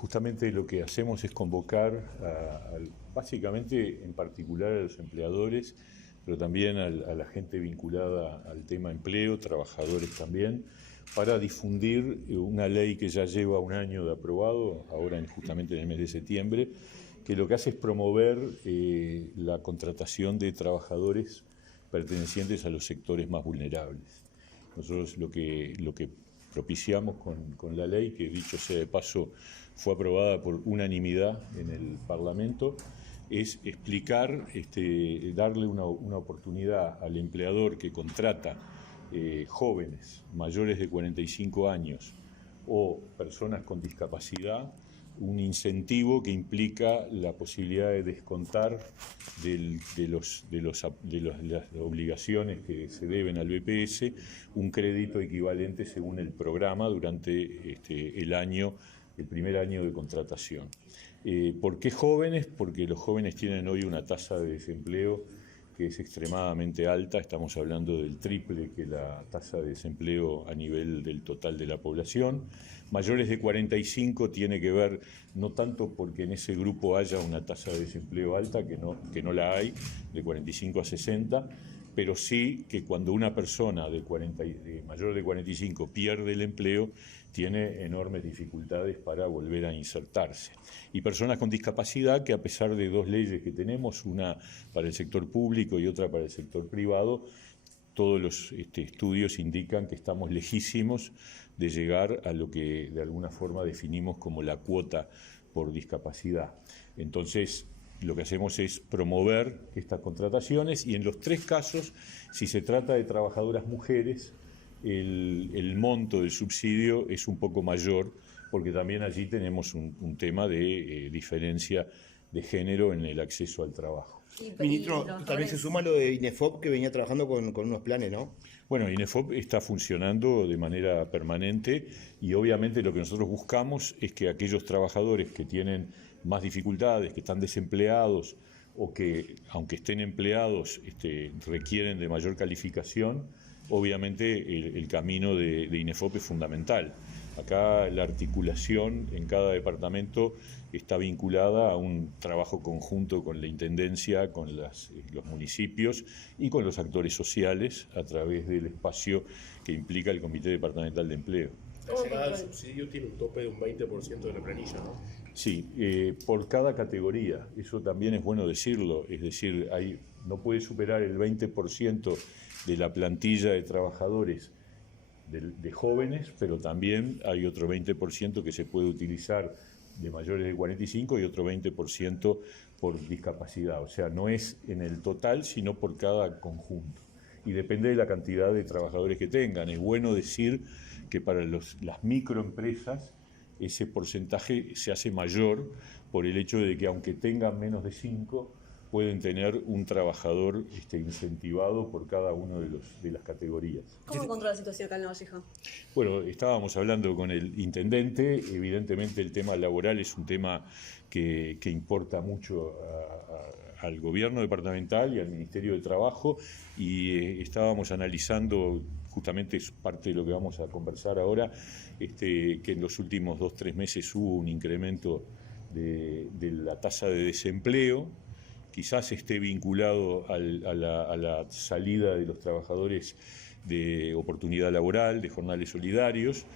Justamente lo que hacemos es convocar, básicamente en particular a los empleadores, pero también a la gente vinculada al tema empleo, trabajadores también, para difundir una ley que ya lleva un año de aprobado, ahora justamente en el mes de septiembre, que lo que hace es promover la contratación de trabajadores pertenecientes a los sectores más vulnerables. Nosotros lo que propiciamos con la ley, que dicho sea de paso fue aprobada por unanimidad en el Parlamento, es explicar, darle una oportunidad al empleador que contrata jóvenes mayores de 45 años o personas con discapacidad, un incentivo que implica la posibilidad de descontar de las obligaciones que se deben al BPS un crédito equivalente según el programa durante el primer año de contratación. ¿Por qué jóvenes? Porque los jóvenes tienen hoy una tasa de desempleo que es extremadamente alta, estamos hablando del triple que la tasa de desempleo a nivel del total de la población. Mayores de 45 tiene que ver no tanto porque en ese grupo haya una tasa de desempleo alta, que no la hay, de 45 a 60, pero sí que cuando una persona mayor de 45 pierde el empleo, tiene enormes dificultades para volver a insertarse. Y personas con discapacidad que, a pesar de dos leyes que tenemos, una para el sector público y otra para el sector privado, todos los estudios indican que estamos lejísimos de llegar a lo que de alguna forma definimos como la cuota por discapacidad. Entonces, lo que hacemos es promover estas contrataciones y en los tres casos, si se trata de trabajadoras mujeres, el monto del subsidio es un poco mayor, porque también allí tenemos un tema de diferencia de género en el acceso al trabajo. Ministro, también se suma lo de INEFOP, que venía trabajando con unos planes, ¿no? Bueno, INEFOP está funcionando de manera permanente y obviamente lo que nosotros buscamos es que aquellos trabajadores que tienen más dificultades, que están desempleados o que, aunque estén empleados, requieren de mayor calificación, obviamente el camino de INEFOP es fundamental. Acá la articulación en cada departamento está vinculada a un trabajo conjunto con la Intendencia, con los municipios y con los actores sociales a través del espacio que implica el Comité Departamental de Empleo. La llegada del subsidio tiene un tope de un 20% de la planilla, ¿no? Sí, por cada categoría, eso también es bueno decirlo, es decir, no puede superar el 20% de la plantilla de trabajadores de jóvenes, pero también hay otro 20% que se puede utilizar de mayores de 45 y otro 20% por discapacidad. O sea, no es en el total, sino por cada conjunto. Y depende de la cantidad de trabajadores que tengan. Es bueno decir que para las microempresas ese porcentaje se hace mayor por el hecho de que aunque tengan menos de 5, pueden tener un trabajador incentivado por cada uno de las categorías. ¿Cómo encontró la situación acá en La Valleja? Bueno, estábamos hablando con el intendente, evidentemente el tema laboral es un tema que importa mucho al gobierno departamental y al Ministerio de Trabajo y estábamos analizando, justamente es parte de lo que vamos a conversar ahora, que en los últimos 2-3 meses hubo un incremento de la tasa de desempleo. Quizás esté vinculado a la salida de los trabajadores de oportunidad laboral, de jornales solidarios.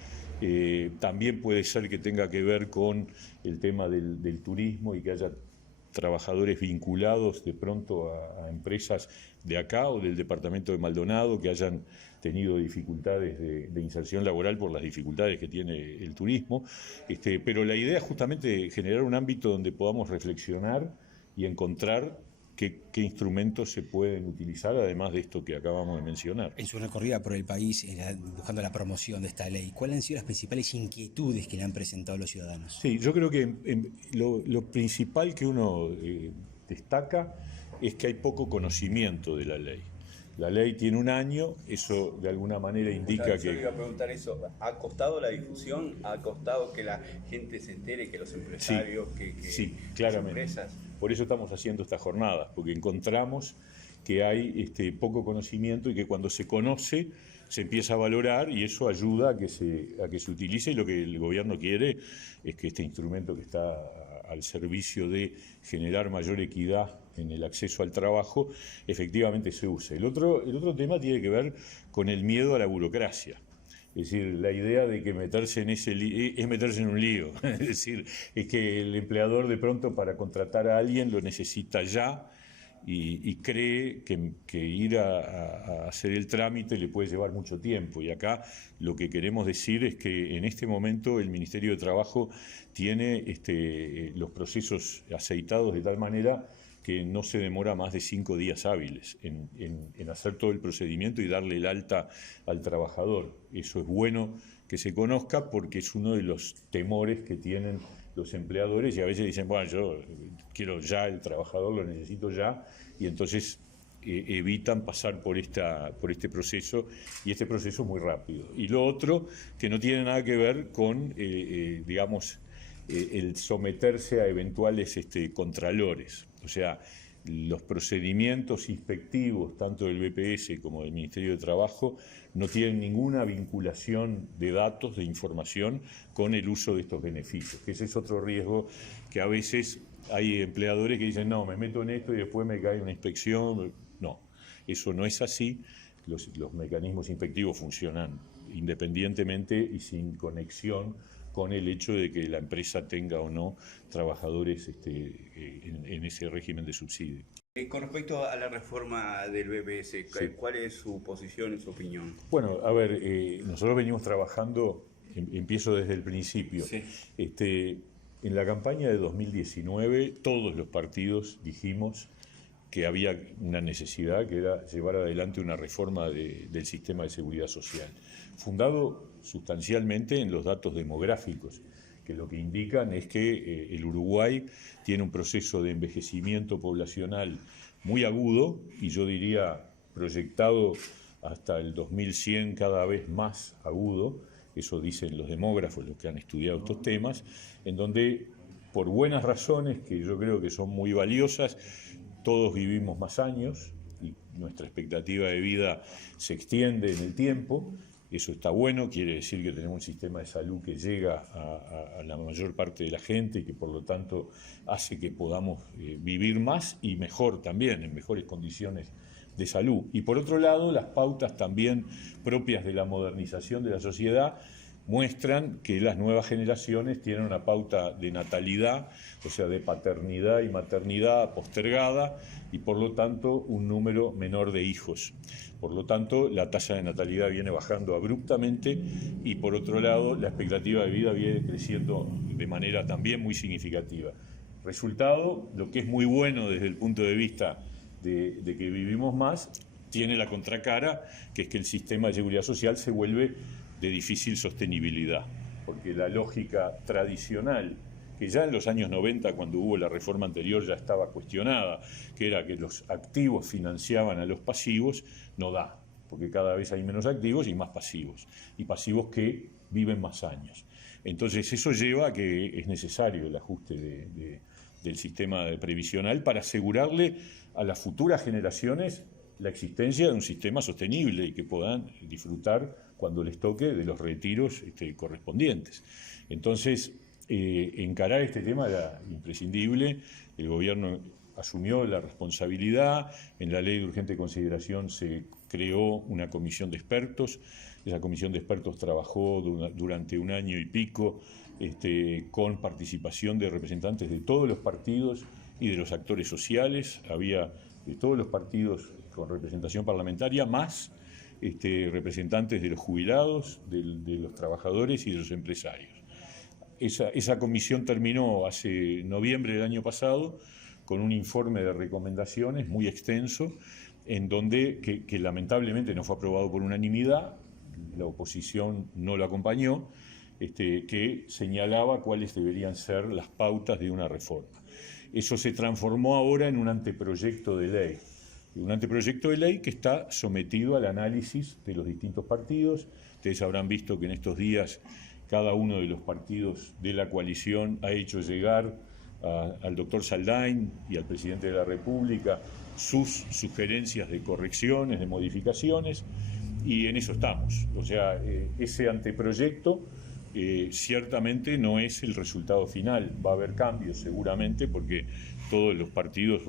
También puede ser que tenga que ver con el tema del turismo y que haya trabajadores vinculados de pronto a empresas de acá o del departamento de Maldonado que hayan tenido dificultades de inserción laboral por las dificultades que tiene el turismo. Pero la idea es justamente generar un ámbito donde podamos reflexionar y encontrar qué instrumentos se pueden utilizar, además de esto que acabamos de mencionar. En su recorrida por el país, buscando la promoción de esta ley, ¿cuáles han sido las principales inquietudes que le han presentado los ciudadanos? Sí, yo creo que lo principal que uno destaca es que hay poco conocimiento de la ley. La ley tiene un año, eso de alguna manera indica que... Yo le iba a preguntar eso, ¿ha costado la difusión? ¿Ha costado que la gente se entere, que los empresarios, sí, claramente. las empresas? Por eso estamos haciendo estas jornadas, porque encontramos que hay poco conocimiento y que cuando se conoce se empieza a valorar y eso ayuda a que se utilice, y lo que el gobierno quiere es que este instrumento que está al servicio de generar mayor equidad en el acceso al trabajo efectivamente se use. El otro tema tiene que ver con el miedo a la burocracia. Es decir, la idea de que meterse en ese es meterse en un lío. Es decir, es que el empleador de pronto para contratar a alguien lo necesita ya y cree que ir a hacer el trámite le puede llevar mucho tiempo. Y acá lo que queremos decir es que en este momento el Ministerio de Trabajo tiene los procesos aceitados de tal manera que no se demora más de 5 días hábiles en hacer todo el procedimiento y darle el alta al trabajador. Eso es bueno que se conozca porque es uno de los temores que tienen los empleadores y a veces dicen, bueno, yo quiero ya el trabajador, lo necesito ya, y entonces evitan pasar por este proceso, y este proceso es muy rápido. Y lo otro, que no tiene nada que ver con, digamos, el someterse a eventuales contralores. O sea, los procedimientos inspectivos, tanto del BPS como del Ministerio de Trabajo, no tienen ninguna vinculación de datos, de información, con el uso de estos beneficios. Que ese es otro riesgo que a veces hay empleadores que dicen, no, me meto en esto y después me cae una inspección. No, eso no es así. Los mecanismos inspectivos funcionan independientemente y sin conexión con el hecho de que la empresa tenga o no trabajadores en ese régimen de subsidio. Con respecto a la reforma del BPS, Sí. ¿cuál es su posición y su opinión? Bueno, a ver, nosotros venimos trabajando, empiezo desde el principio. Sí. En la campaña de 2019 todos los partidos dijimos que había una necesidad, que era llevar adelante una reforma del sistema de seguridad social, fundado sustancialmente en los datos demográficos, que lo que indican es que el Uruguay tiene un proceso de envejecimiento poblacional muy agudo, y yo diría proyectado hasta el 2100 cada vez más agudo, eso dicen los demógrafos, los que han estudiado estos temas, en donde por buenas razones, que yo creo que son muy valiosas, todos vivimos más años y nuestra expectativa de vida se extiende en el tiempo. Eso está bueno, quiere decir que tenemos un sistema de salud que llega a la mayor parte de la gente y que por lo tanto hace que podamos vivir más y mejor también, en mejores condiciones de salud. Y por otro lado, las pautas también propias de la modernización de la sociedad muestran que las nuevas generaciones tienen una pauta de natalidad, o sea, de paternidad y maternidad postergada, y por lo tanto un número menor de hijos. Por lo tanto, la tasa de natalidad viene bajando abruptamente y por otro lado, la expectativa de vida viene creciendo de manera también muy significativa. Resultado, lo que es muy bueno desde el punto de vista de que vivimos más, tiene la contracara, que es que el sistema de seguridad social se vuelve de difícil sostenibilidad, porque la lógica tradicional, que ya en los años 90, cuando hubo la reforma anterior, ya estaba cuestionada, que era que los activos financiaban a los pasivos, no da, porque cada vez hay menos activos y más pasivos, y pasivos que viven más años. Entonces eso lleva a que es necesario el ajuste del sistema previsional para asegurarle a las futuras generaciones la existencia de un sistema sostenible y que puedan disfrutar cuando les toque de los retiros correspondientes. Entonces, encarar este tema era imprescindible. El gobierno asumió la responsabilidad. En la ley de urgente consideración se creó una comisión de expertos. Esa comisión de expertos trabajó durante 1 año y pico con participación de representantes de todos los partidos y de los actores sociales. Había de todos los partidos con representación parlamentaria, más representantes de los jubilados, de los trabajadores y de los empresarios. Esa comisión terminó hace noviembre del año pasado con un informe de recomendaciones muy extenso, en donde, que lamentablemente no fue aprobado por unanimidad, la oposición no lo acompañó, que señalaba cuáles deberían ser las pautas de una reforma. Eso se transformó ahora en un anteproyecto de ley. Un anteproyecto de ley que está sometido al análisis de los distintos partidos. Ustedes habrán visto que en estos días cada uno de los partidos de la coalición ha hecho llegar al doctor Saldain y al presidente de la República sus sugerencias de correcciones, de modificaciones, y en eso estamos. O sea, ese anteproyecto ciertamente no es el resultado final. Va a haber cambios seguramente porque todos los partidos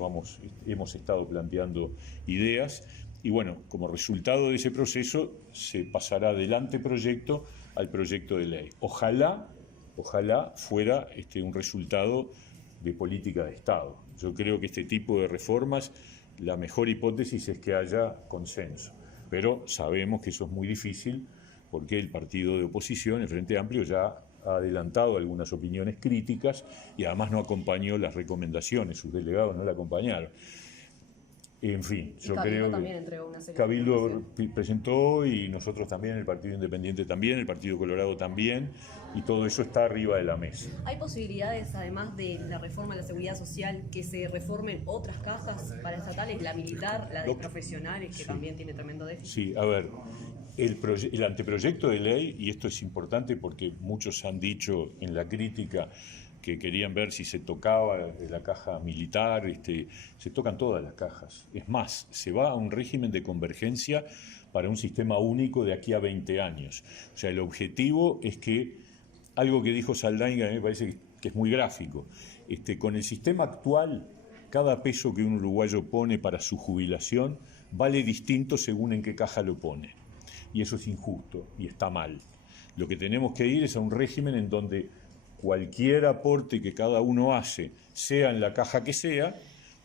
hemos estado planteando ideas y bueno, como resultado de ese proceso se pasará del anteproyecto al proyecto de ley. Ojalá fuera un resultado de política de Estado. Yo creo que este tipo de reformas, la mejor hipótesis es que haya consenso, pero sabemos que eso es muy difícil porque el partido de oposición, el Frente Amplio, ya ha adelantado algunas opiniones críticas y además no acompañó las recomendaciones, sus delegados no la acompañaron. En fin, yo creo también que entregó una serie Cabildo presentó y nosotros también, el Partido Independiente también, el Partido Colorado también, y todo eso está arriba de la mesa. ¿Hay posibilidades, además de la reforma de la seguridad social, que se reformen otras cajas paraestatales, la militar, la de profesionales, que también tiene tremendo déficit? Sí, a ver, el anteproyecto de ley, y esto es importante porque muchos han dicho en la crítica que querían ver si se tocaba la caja militar, se tocan todas las cajas. Es más, se va a un régimen de convergencia para un sistema único de aquí a 20 años. O sea, el objetivo es que, algo que dijo Saldain, que a mí me parece que es muy gráfico, con el sistema actual, cada peso que un uruguayo pone para su jubilación vale distinto según en qué caja lo pone. Y eso es injusto y está mal. Lo que tenemos que ir es a un régimen en donde cualquier aporte que cada uno hace, sea en la caja que sea,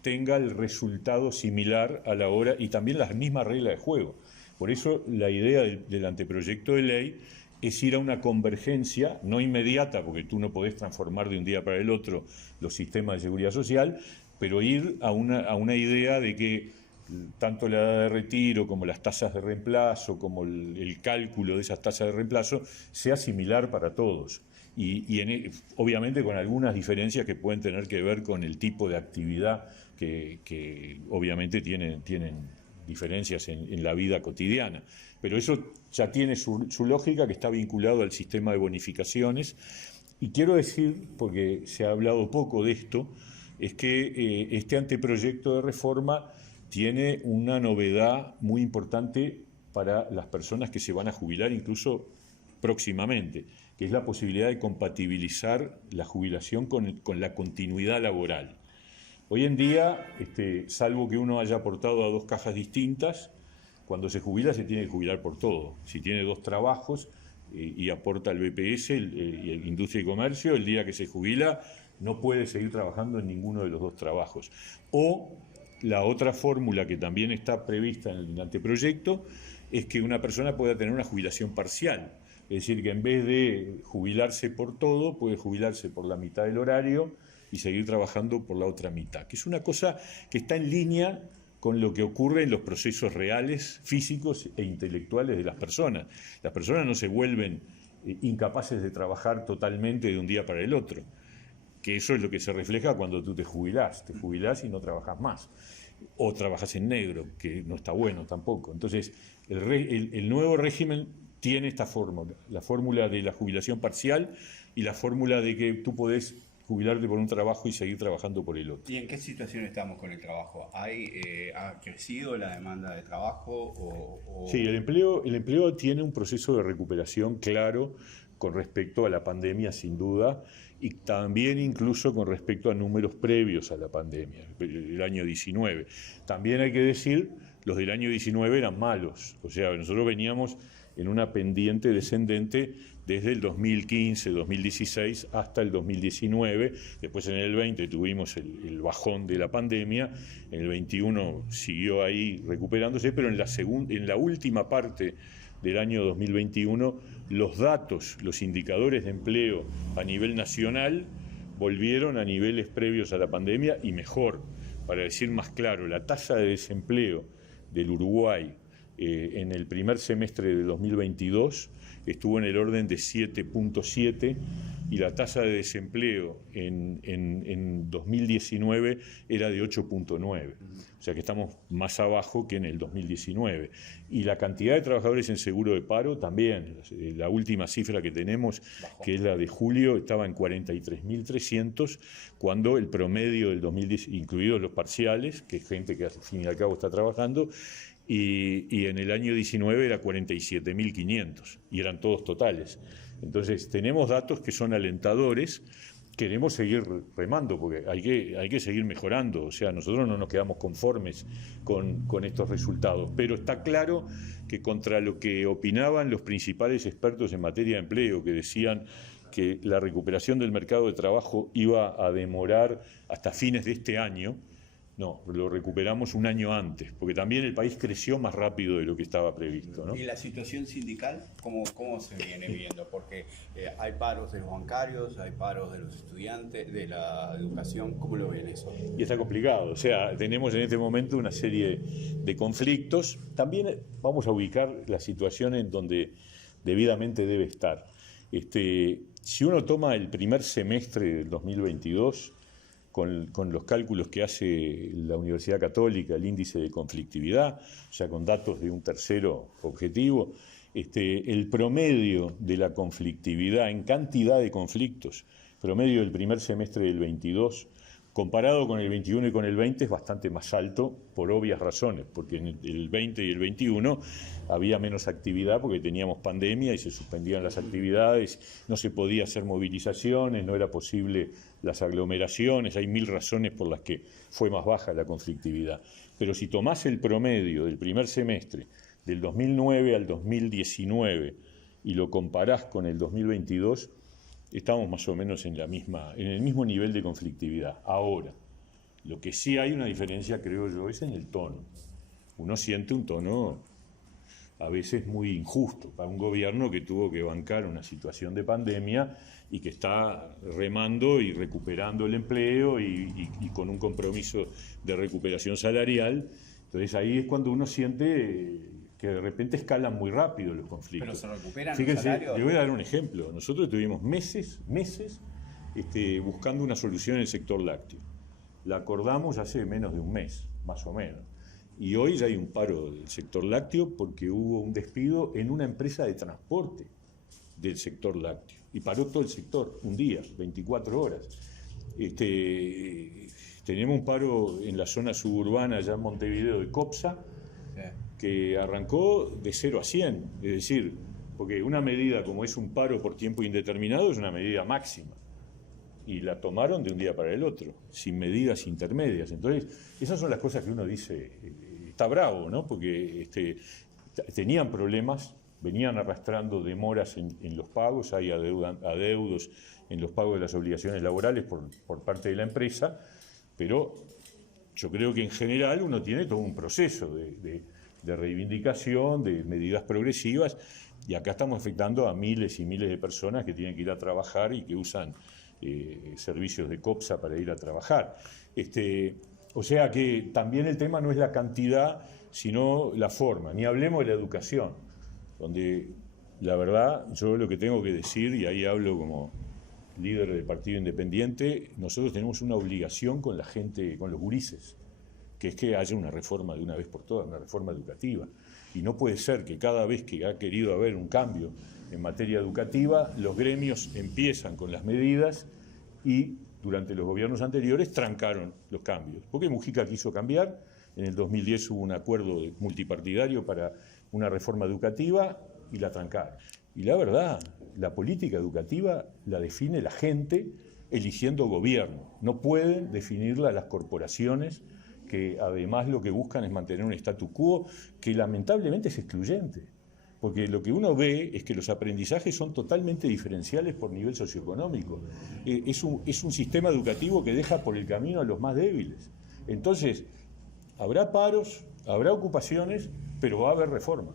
tenga el resultado similar a la hora y también las mismas reglas de juego. Por eso la idea del anteproyecto de ley es ir a una convergencia, no inmediata, porque tú no podés transformar de un día para el otro los sistemas de seguridad social, pero ir a una idea de que tanto la edad de retiro como las tasas de reemplazo, como el cálculo de esas tasas de reemplazo, sea similar para todos. Obviamente con algunas diferencias que pueden tener que ver con el tipo de actividad que obviamente tienen diferencias en la vida cotidiana. Pero eso ya tiene su lógica, que está vinculado al sistema de bonificaciones. Y quiero decir, porque se ha hablado poco de esto, es que este anteproyecto de reforma tiene una novedad muy importante para las personas que se van a jubilar incluso próximamente, que es la posibilidad de compatibilizar la jubilación con la continuidad laboral. Hoy en día, salvo que uno haya aportado a dos cajas distintas, cuando se jubila se tiene que jubilar por todo. Si tiene dos trabajos y aporta al BPS, Industria y Comercio, el día que se jubila no puede seguir trabajando en ninguno de los dos trabajos. O la otra fórmula que también está prevista en el anteproyecto es que una persona pueda tener una jubilación parcial. Es decir, que en vez de jubilarse por todo, puede jubilarse por la mitad del horario y seguir trabajando por la otra mitad, que es una cosa que está en línea con lo que ocurre en los procesos reales, físicos e intelectuales de las personas. Las personas no se vuelven incapaces de trabajar totalmente de un día para el otro, que eso es lo que se refleja cuando tú te jubilás y no trabajas más, o trabajas en negro, que no está bueno tampoco. Entonces, el nuevo régimen tiene esta fórmula, la fórmula de la jubilación parcial y la fórmula de que tú podés jubilarte por un trabajo y seguir trabajando por el otro. ¿Y en qué situación estamos con el trabajo? ¿Ha crecido la demanda de trabajo? Sí, el empleo tiene un proceso de recuperación claro con respecto a la pandemia, sin duda, y también incluso con respecto a números previos a la pandemia, el año 19. También hay que decir, los del año 19 eran malos, o sea, nosotros veníamos en una pendiente descendente desde el 2015, 2016 hasta el 2019, después en el 20 tuvimos el bajón de la pandemia, en el 21 siguió ahí recuperándose, pero en la última parte del año 2021 los datos, los indicadores de empleo a nivel nacional volvieron a niveles previos a la pandemia y mejor. Para decir más claro, la tasa de desempleo del Uruguay en el primer semestre de 2022 estuvo en el orden de 7.7 y la tasa de desempleo en 2019 era de 8.9. O sea que estamos más abajo que en el 2019. Y la cantidad de trabajadores en seguro de paro también. La última cifra que tenemos, que es la de julio, estaba en 43.300, cuando el promedio del 2010, incluidos los parciales, que es gente que al fin y al cabo está trabajando, y en el año 19 era 47.500, y eran todos totales. Entonces, tenemos datos que son alentadores. Queremos seguir remando porque hay que seguir mejorando. O sea, nosotros no nos quedamos conformes con estos resultados. Pero está claro que contra lo que opinaban los principales expertos en materia de empleo, que decían que la recuperación del mercado de trabajo iba a demorar hasta fines de este año, no, lo recuperamos un año antes, porque también el país creció más rápido de lo que estaba previsto, ¿no? ¿Y la situación sindical cómo se viene viendo? Porque hay paros de los bancarios, hay paros de los estudiantes, de la educación. ¿Cómo lo ven eso? Y está complicado, o sea, tenemos en este momento una serie de conflictos. También vamos a ubicar la situación en donde debidamente debe estar. Si uno toma el primer semestre del 2022, con los cálculos que hace la Universidad Católica, el índice de conflictividad, o sea, con datos de un tercero objetivo, el promedio de la conflictividad en cantidad de conflictos, promedio del primer semestre del 22, comparado con el 21 y con el 20 es bastante más alto por obvias razones, porque en el 20 y el 21 había menos actividad porque teníamos pandemia y se suspendían las actividades, no se podía hacer movilizaciones, no era posible las aglomeraciones, hay 1000 razones por las que fue más baja la conflictividad. Pero si tomás el promedio del primer semestre del 2009 al 2019 y lo comparás con el 2022, estamos más o menos en el mismo nivel de conflictividad. Ahora, lo que sí hay una diferencia, creo yo, es en el tono. Uno siente un tono a veces muy injusto para un gobierno que tuvo que bancar una situación de pandemia y que está remando y recuperando el empleo y con un compromiso de recuperación salarial. Entonces ahí es cuando uno siente que de repente escalan muy rápido los conflictos. ¿Pero se recuperan Fíjense, los salarios? le voy a dar un ejemplo. Nosotros tuvimos meses buscando una solución en el sector lácteo. La acordamos hace menos de un mes, más o menos. Y hoy ya hay un paro del sector lácteo porque hubo un despido en una empresa de transporte del sector lácteo. Y paró todo el sector, un día, 24 horas. Tenemos un paro en la zona suburbana, allá en Montevideo, de COPSA, que arrancó de 0 a 100. Es decir, porque una medida como es un paro por tiempo indeterminado es una medida máxima. Y la tomaron de un día para el otro, sin medidas intermedias. Entonces, esas son las cosas que uno dice, está bravo, ¿no? Porque tenían problemas, venían arrastrando demoras en los pagos, hay adeudos en los pagos de las obligaciones laborales por parte de la empresa, pero yo creo que en general uno tiene todo un proceso de reivindicación, de medidas progresivas, y acá estamos afectando a miles y miles de personas que tienen que ir a trabajar y que usan servicios de COPSA para ir a trabajar. O sea que también el tema no es la cantidad, sino la forma. Ni hablemos de la educación, donde la verdad yo lo que tengo que decir, y ahí hablo como líder del Partido Independiente, nosotros tenemos una obligación con la gente, con los gurises, que es que haya una reforma de una vez por todas, una reforma educativa. Y no puede ser que cada vez que ha querido haber un cambio en materia educativa, los gremios empiezan con las medidas y durante los gobiernos anteriores trancaron los cambios. Porque Mujica quiso cambiar, en el 2010 hubo un acuerdo multipartidario para una reforma educativa y la trancaron. Y la verdad, la política educativa la define la gente eligiendo gobierno. No pueden definirla las corporaciones, que además lo que buscan es mantener un statu quo que lamentablemente es excluyente. Porque lo que uno ve es que los aprendizajes son totalmente diferenciales por nivel socioeconómico. Es un sistema educativo que deja por el camino a los más débiles. Entonces, habrá paros, habrá ocupaciones, pero va a haber reforma.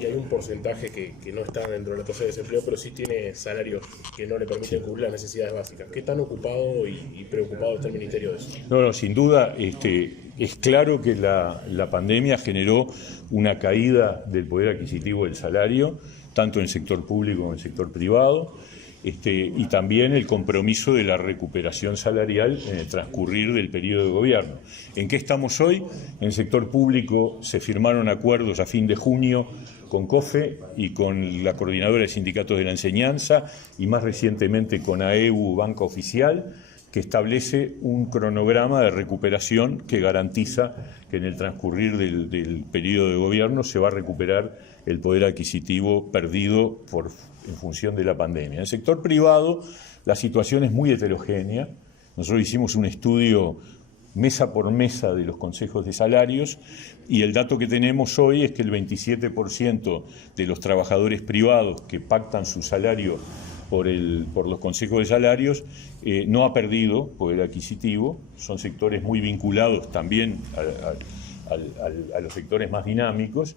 Y hay un porcentaje que no está dentro de la tasa de desempleo, pero sí tiene salarios que no le permiten cubrir las necesidades básicas. ¿Qué tan ocupado y preocupado está el Ministerio de eso? No, sin duda, es claro que la pandemia generó una caída del poder adquisitivo del salario tanto en el sector público como en el sector privado, y también el compromiso de la recuperación salarial en el transcurrir del periodo de gobierno. ¿En qué estamos hoy? En el sector público se firmaron acuerdos a fin de junio con COFE y con la Coordinadora de Sindicatos de la Enseñanza y más recientemente con AEU, Banca Oficial, que establece un cronograma de recuperación que garantiza que en el transcurrir del periodo de gobierno se va a recuperar el poder adquisitivo perdido en función de la pandemia. En el sector privado la situación es muy heterogénea. Nosotros hicimos un estudio mesa por mesa de los consejos de salarios y el dato que tenemos hoy es que el 27% de los trabajadores privados que pactan su salario por los consejos de salarios no ha perdido poder adquisitivo. Son sectores muy vinculados también a los sectores más dinámicos.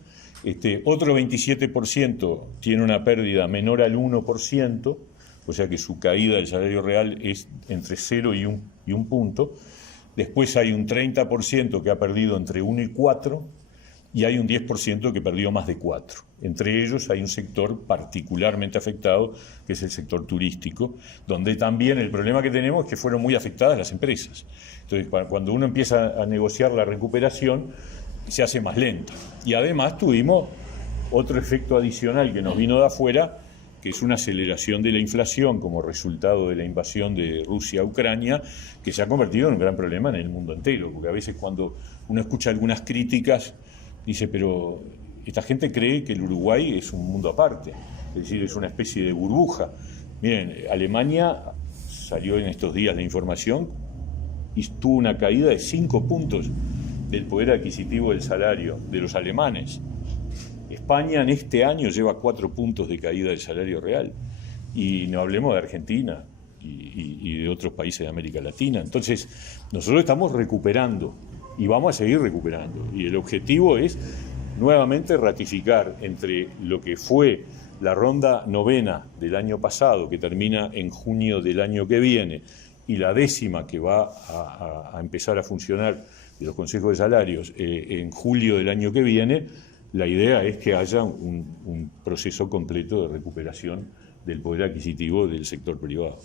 Otro 27% tiene una pérdida menor al 1%, o sea que su caída del salario real es entre 0 y un punto. Después hay un 30% que ha perdido entre 1 y 4 y hay un 10% que perdió más de 4. Entre ellos hay un sector particularmente afectado, que es el sector turístico, donde también el problema que tenemos es que fueron muy afectadas las empresas. Entonces, cuando uno empieza a negociar la recuperación, se hace más lento. Y además tuvimos otro efecto adicional que nos vino de afuera, que es una aceleración de la inflación como resultado de la invasión de Rusia a Ucrania, que se ha convertido en un gran problema en el mundo entero, porque a veces cuando uno escucha algunas críticas, dice, pero esta gente cree que el Uruguay es un mundo aparte, es decir, es una especie de burbuja. Miren, Alemania, salió en estos días la información, y tuvo una caída de 5 puntos del poder adquisitivo del salario de los alemanes. España en este año lleva 4 puntos de caída del salario real. Y no hablemos de Argentina y de otros países de América Latina. Entonces, nosotros estamos recuperando y vamos a seguir recuperando. Y el objetivo es nuevamente ratificar entre lo que fue la ronda 9ª del año pasado, que termina en junio del año que viene, y la 10ª que va a empezar a funcionar de los consejos de salarios en julio del año que viene. La idea es que haya un proceso completo de recuperación del poder adquisitivo del sector privado.